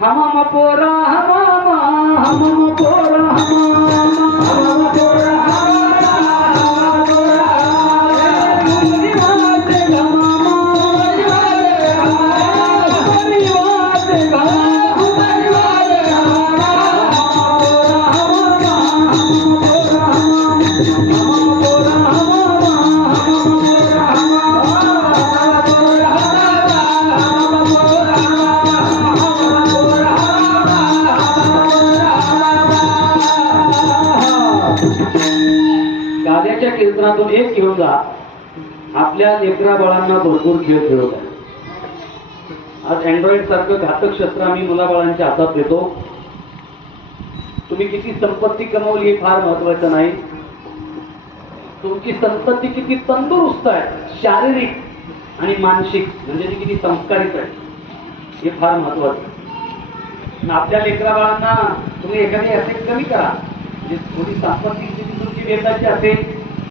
हमाम पोरा हमामा हमाम पोरा हमामा हमाम पोरा गाद्याच्या कीर्तनातून एक घेऊन जा. आपल्या लेकरा बाळांना भरपूर खेळ खेळवत आहे. आज अँड्रॉइड सारखं घातक शस्त्र आम्ही मुलाबाळांच्या हातात देतो. तुम्ही किती संपत्ती कमवली हे फार महत्वाचं नाही. तुमची संपत्ती किती तंदुरुस्त आहे शारीरिक आणि मानसिक, म्हणजे ती किती संस्कारित आहे हे फार महत्वाचं. आपल्या लेकरा बाळांना तुम्ही एखादी असे कमी करा, म्हणजे थोडी संपत्ती तुमची बेताची असेल